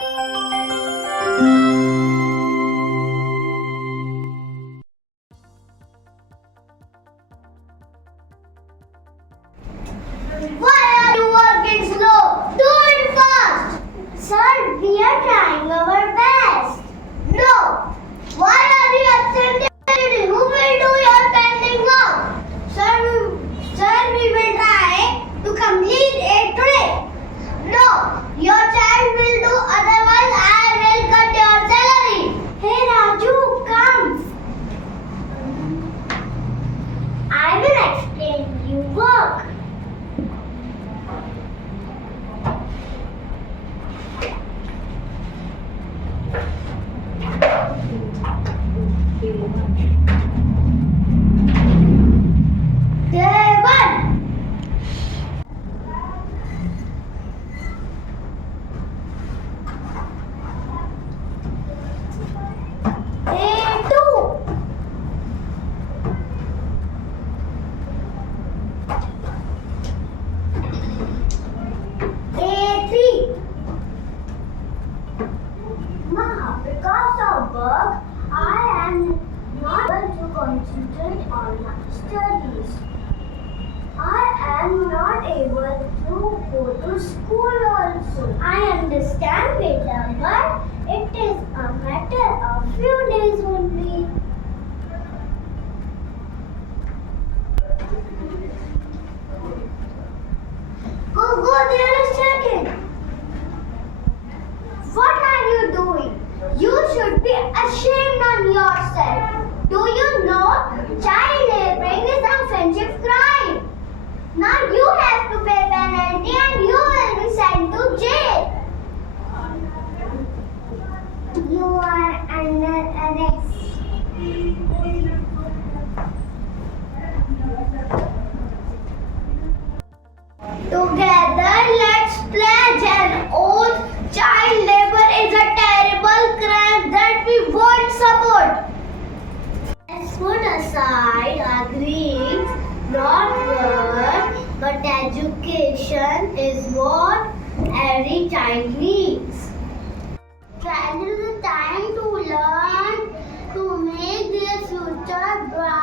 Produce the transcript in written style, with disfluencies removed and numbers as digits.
Why are you working slow? Do it fast! Sir, we are trying our best. No! Why are you absent? Who will do your pending work? Sir, we will try to complete it today. No! Your child will do, otherwise I will cut your salary. Hey Raju, come. I will explain you work. Day 1. Day 2. Day 3. Ma, because of work, I am not able to concentrate on my studies. I am not able to go to school also. I understand, beta, but it is a matter of few days only. Go there a second. What are you doing? You should be ashamed on yourself. Do you know child laboring is an offensive crime? Now you have to pay penalty and you will be sent to jail. You are under arrest. Together, let's pledge an oath. Child labor is a terrible crime that we won't support. Let's put aside agreeing, not work, but education is what every child needs. Child is the time to learn to make their future bright.